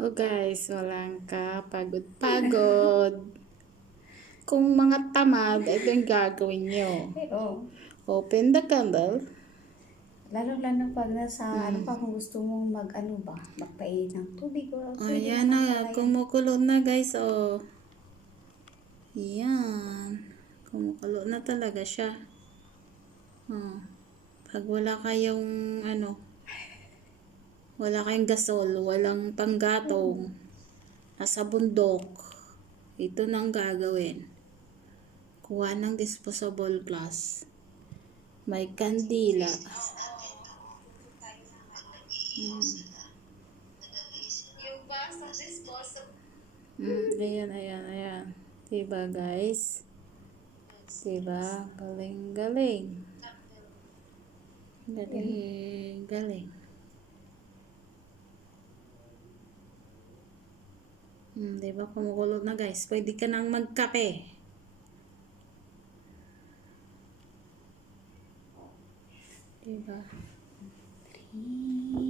Oh guys, walang kapagod-pagod. Kung mga tamad, ito yung gagawin nyo. Oo. Open the candle. Lalo pag nasa, ano pa, kung gusto mong magpainit ng tubig o pwede Ayan naman na, pala yan. kumukulo na guys, oh. Yan. Kumukulo na talaga siya. Oh. Pag wala kayong, wala kayong gasol, walang panggatong, nasa bundok, ito nang gagawin. Kuha ng disposable glass. May kandila. Ayan. Diba guys? Diba? Galing. Diba? Kumukulo na guys. Pwede ka nang magkape. Diba? 3